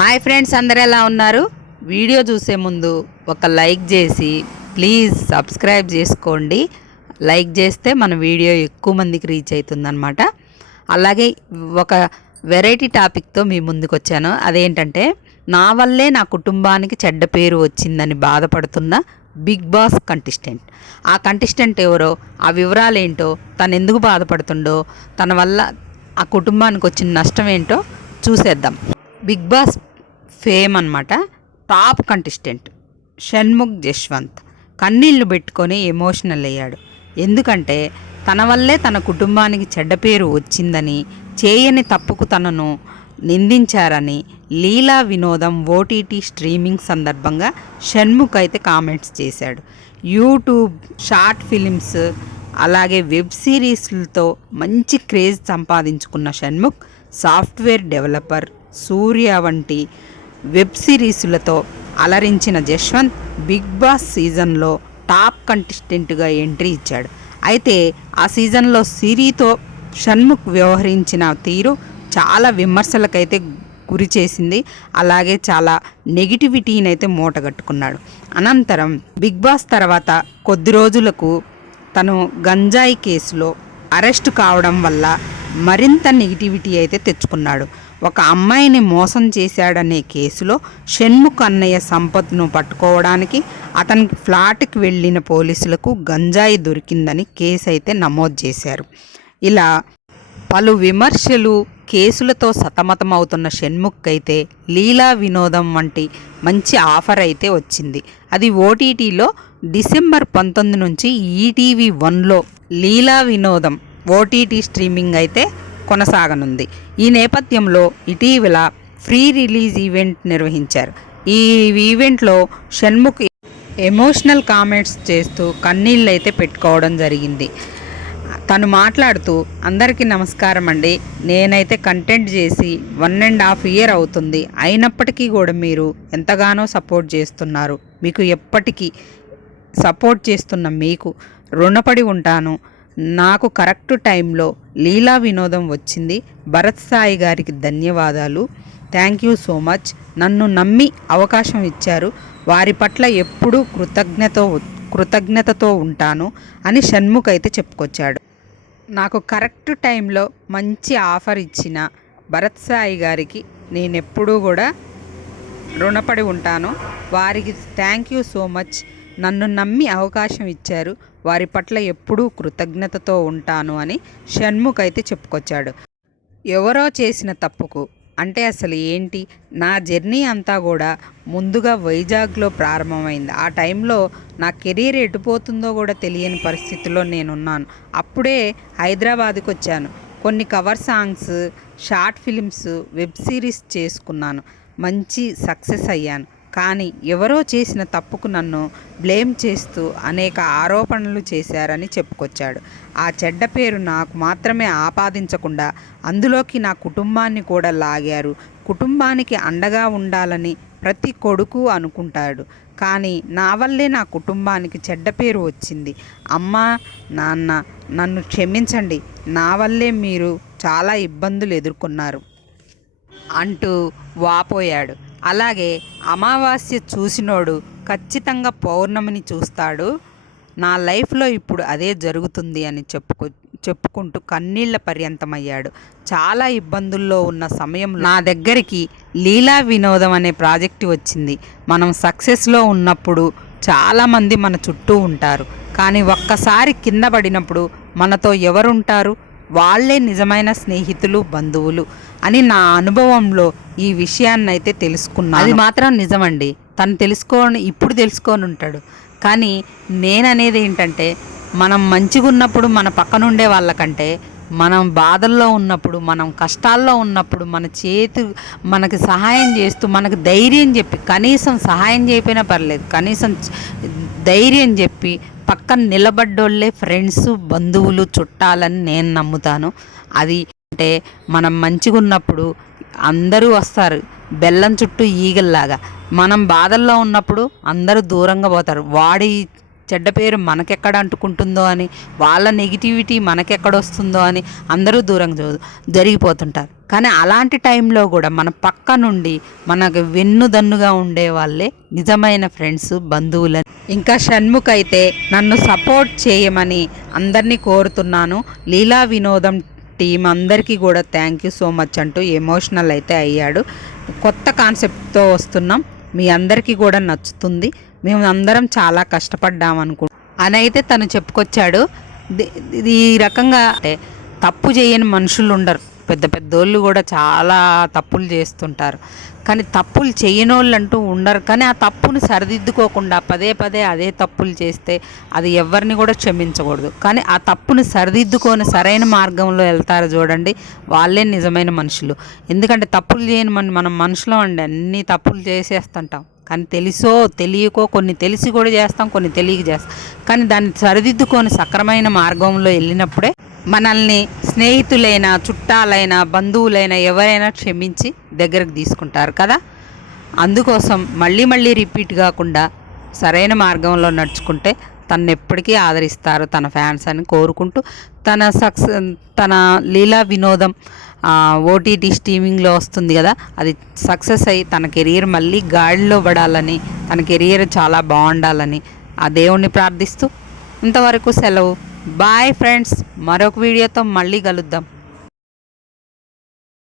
Hi friends, అందరూ ఎలా ఉన్నారు? వీడియో చూసే ముందు ఒక లైక్ చేసి ప్లీజ్ సబ్స్క్రైబ్ చేసుకోండి. లైక్ చేస్తే మన వీడియో ఎక్కువ మందికి రీచ్ అవుతుందన్నమాట. అలాగే ఒక వెరైటీ టాపిక్తో మీ ముందుకు వచ్చాను. అదేంటంటే, నా వల్లే నా కుటుంబానికి చెడ్డ పేరు వచ్చిందని బాధపడుతున్న బిగ్ బాస్ కంటెస్టెంట్. ఆ కంటెస్టెంట్ ఎవరో, ఆ వివరాలు ఏంటో, తను ఎందుకు బాధపడుతుండో, తన వల్ల ఆ కుటుంబానికి వచ్చిన నష్టం ఏంటో చూసేద్దాం. బిగ్ బాస్ ఫేమ్ అన్నమాట. టాప్ కంటెస్టెంట్ షణ్ముఖ్ జశ్వంత్ కన్నీళ్లు పెట్టుకొని ఎమోషనల్ అయ్యాడు. ఎందుకంటే తన వల్లే తన కుటుంబానికి చెడ్డ పేరు వచ్చిందని, చేయని తప్పుకు తనను నిందించారని లీలా వినోదం ఓటీటీ స్ట్రీమింగ్ సందర్భంగా షణ్ముఖ్ అయితే కామెంట్స్ చేశాడు. యూట్యూబ్ షార్ట్ ఫిలిమ్స్ అలాగే వెబ్ సిరీస్లతో మంచి క్రేజ్ సంపాదించుకున్న షణ్ముఖ్ సాఫ్ట్వేర్ డెవలపర్, సూర్య వంటి వెబ్ సిరీసులతో అలరించిన జశ్వంత్ బిగ్ బాస్ సీజన్లో టాప్ కంటెస్టెంట్గా ఎంట్రీ ఇచ్చాడు. అయితే ఆ సీజన్లో సిరితో షణ్ముఖ్ వ్యవహరించిన తీరు చాలా విమర్శలకైతే గురి చేసింది. అలాగే చాలా నెగిటివిటీని అయితే మూటగట్టుకున్నాడు. అనంతరం బిగ్ బాస్ తర్వాత కొద్ది రోజులకు తను గంజాయి కేసులో అరెస్ట్ కావడం వల్ల మరింత నెగిటివిటీ అయితే తెచ్చుకున్నాడు. ఒక అమ్మాయిని మోసం చేశాడనే కేసులో షణ్ముఖ్ అన్నయ్య సంపత్ను పట్టుకోవడానికి అతనికి ఫ్లాట్కి వెళ్ళిన పోలీసులకు గంజాయి దొరికిందని కేసు అయితే నమోదు చేశారు. ఇలా పలు విమర్శలు, కేసులతో సతమతమవుతున్న షణ్ముఖ్ అయితే లీలా వినోదం వంటి మంచి ఆఫర్ అయితే వచ్చింది. అది ఓటీటీలో డిసెంబర్ 19 నుంచి ఈటీవీ 1లో లీలా వినోదం ఓటీటీ స్ట్రీమింగ్ అయితే కొనసాగనుంది. ఈ నేపథ్యంలో ఇటీవల ఫ్రీ రిలీజ్ ఈవెంట్ నిర్వహించారు. ఈ ఈవెంట్లో షణ్ముఖ్ ఎమోషనల్ కామెంట్స్ చేస్తూ కన్నీళ్ళు అయితే పెట్టుకోవడం జరిగింది. తను మాట్లాడుతూ, అందరికీ నమస్కారం అండి, నేనైతే కంటెంట్ చేసి 1.5 year అవుతుంది. అయినప్పటికీ కూడా మీరు ఎంతగానో సపోర్ట్ చేస్తున్నారు. మీకు ఎప్పటికీ సపోర్ట్ చేస్తున్న మీకు రుణపడి ఉంటాను. నాకు కరెక్ట్ టైంలో లీలా వినోదం వచ్చింది. భరత్ సాయి గారికి ధన్యవాదాలు. Thank you so much. నన్ను నమ్మి అవకాశం ఇచ్చారు. వారి పట్ల ఎప్పుడూ కృతజ్ఞతతో ఉంటాను అని షణ్ముఖ్ అయితే చెప్పుకొచ్చాడు. నాకు కరెక్ట్ టైంలో మంచి ఆఫర్ ఇచ్చిన భరత్ సాయి గారికి నేనెప్పుడూ కూడా రుణపడి ఉంటాను. వారికి థ్యాంక్ యూ సో మచ్. నన్ను నమ్మి అవకాశం ఇచ్చారు. వారి పట్ల ఎప్పుడూ కృతజ్ఞతతో ఉంటాను అని షణ్ముఖ్ అయితే చెప్పుకొచ్చాడు. ఎవరో చేసిన తప్పుకు అంటే అసలు ఏంటి, నా జర్నీ అంతా కూడా ముందుగా వైజాగ్లో ప్రారంభమైంది. ఆ టైంలో నా కెరీర్ ఎటుపోతుందో కూడా తెలియని పరిస్థితిలో నేనున్నాను. అప్పుడే హైదరాబాద్కి వచ్చాను. కొన్ని cover songs, short films, web series చేసుకున్నాను. మంచి సక్సెస్ అయ్యాను. కానీ ఎవరో చేసిన తప్పుకు నన్ను బ్లేమ్ చేస్తూ అనేక ఆరోపణలు చేశారని చెప్పుకొచ్చాడు. ఆ చెడ్డ పేరు నాకు మాత్రమే ఆపాదించకుండా అందులోకి నా కుటుంబాన్ని కూడా లాగారు. కుటుంబానికి అండగా ఉండాలని ప్రతి కొడుకు అనుకుంటాడు. కానీ నా వల్లే నా కుటుంబానికి చెడ్డ పేరు వచ్చింది. అమ్మా, నాన్న, నన్ను క్షమించండి. నా వల్లే మీరు చాలా ఇబ్బందులు ఎదుర్కొన్నారు అంటూ వాపోయాడు. అలాగే అమావాస్య చూసినోడు ఖచ్చితంగా పౌర్ణమిని చూస్తాడు. నా లైఫ్లో ఇప్పుడు అదే జరుగుతుంది అని చెప్పుకుంటూ కన్నీళ్ల పర్యంతమయ్యాడు. చాలా ఇబ్బందుల్లో ఉన్న సమయంలో నా దగ్గరికి లీలా వినోదం అనే ప్రాజెక్టు వచ్చింది. మనం సక్సెస్లో ఉన్నప్పుడు చాలామంది మన చుట్టూ ఉంటారు. కానీ ఒక్కసారి కింద పడినప్పుడు మనతో ఎవరుంటారు? వాళ్ళే నిజమైన స్నేహితులు, బంధువులు అని నా అనుభవంలో ఈ విషయాన్ని అయితే తెలుసుకున్నాను. అది మాత్రం నిజమండి. తను ఇప్పుడు తెలుసుకొని ఉంటాడు. కానీ నేననేది ఏంటంటే, మనం మంచిగా ఉన్నప్పుడు మన పక్కనుండే వాళ్ళకంటే మనం బాధల్లో ఉన్నప్పుడు, మనం కష్టాల్లో ఉన్నప్పుడు మనకి సహాయం చేస్తూ, మనకు ధైర్యం చెప్పి, కనీసం సహాయం చేయకపోయినా పర్లేదు, కనీసం ధైర్యం చెప్పి పక్కన నిలబడ్డోళ్ళే ఫ్రెండ్స్, బంధువులు, చుట్టాలని నేను నమ్ముతాను. అది అంటే మనం మంచిగా ఉన్నప్పుడు అందరూ వస్తారు, బెల్లం చుట్టూ ఈగల్లాగా. మనం బాధల్లో ఉన్నప్పుడు అందరూ దూరంగా పోతారు. వాడి చెడ్డ పేరు మనకెక్కడ అంటుకుంటుందో అని, వాళ్ళ నెగిటివిటీ మనకెక్కడ వస్తుందో అని అందరూ దూరంగా జరిగిపోతుంటారు. కానీ అలాంటి టైంలో కూడా మన పక్క నుండి మనకు వెన్నుదన్నుగా ఉండే వాళ్ళే నిజమైన ఫ్రెండ్స్, బంధువులని. ఇంకా షణ్ముఖ్ అయితే నన్ను సపోర్ట్ చేయమని అందరినీ కోరుతున్నాను. లీలా వినోదం టీం అందరికీ కూడా థ్యాంక్ యూ సో మచ్ అంటూ ఎమోషనల్ అయితే అయ్యాడు. కొత్త కాన్సెప్ట్తో వస్తున్నాం, మీ అందరికీ కూడా నచ్చుతుంది, మేము అందరం చాలా కష్టపడ్డాం అని అయితే తను చెప్పుకొచ్చాడు. ఈ రకంగా అంటే తప్పు చేయని మనుషులు ఉండరు, పెద్ద పెద్దోళ్ళు కూడా చాలా తప్పులు చేస్తుంటారు. కానీ తప్పులు చేయనోళ్ళు అంటూ ఉండరు. కానీ ఆ తప్పును సరిదిద్దుకోకుండా పదే పదే అదే తప్పులు చేస్తే అది ఎవరిని కూడా క్షమించకూడదు. కానీ ఆ తప్పును సరిదిద్దుకొని సరైన మార్గంలో వెళ్తారు చూడండి, వాళ్ళే నిజమైన మనుషులు. ఎందుకంటే తప్పులు చేయని మనం మనుషులం అండి, అన్ని తప్పులు చేసేస్తుంటాం. కానీ తెలుసో తెలియకో, కొన్ని తెలిసి కూడా చేస్తాం, కొన్ని తెలియక చేస్తాం. కానీ దాన్ని సరిదిద్దుకొని సక్రమైన మార్గంలో వెళ్ళినప్పుడే మనల్ని స్నేహితులైనా, చుట్టాలైనా, బంధువులైనా ఎవరైనా క్షమించి దగ్గరకు తీసుకుంటారు కదా. అందుకోసం మళ్ళీ మళ్ళీ రిపీట్ కాకుండా సరైన మార్గంలో నడుచుకుంటే తను ఎప్పటికీ ఆదరిస్తారు తన ఫ్యాన్స్ అని కోరుకుంటూ, తన లీలా వినోదం ఓటీటీ స్ట్రీమింగ్లో వస్తుంది కదా, అది సక్సెస్ అయ్యి తన కెరీర్ మళ్ళీ గాడిలో పడాలని, తన కెరీర్ చాలా బాగుండాలని ఆ దేవుణ్ణి ప్రార్థిస్తూ ఇంతవరకు సెలవు. బాయ్ ఫ్రెండ్స్, మరొక వీడియోతో మళ్ళీ కలుద్దాం.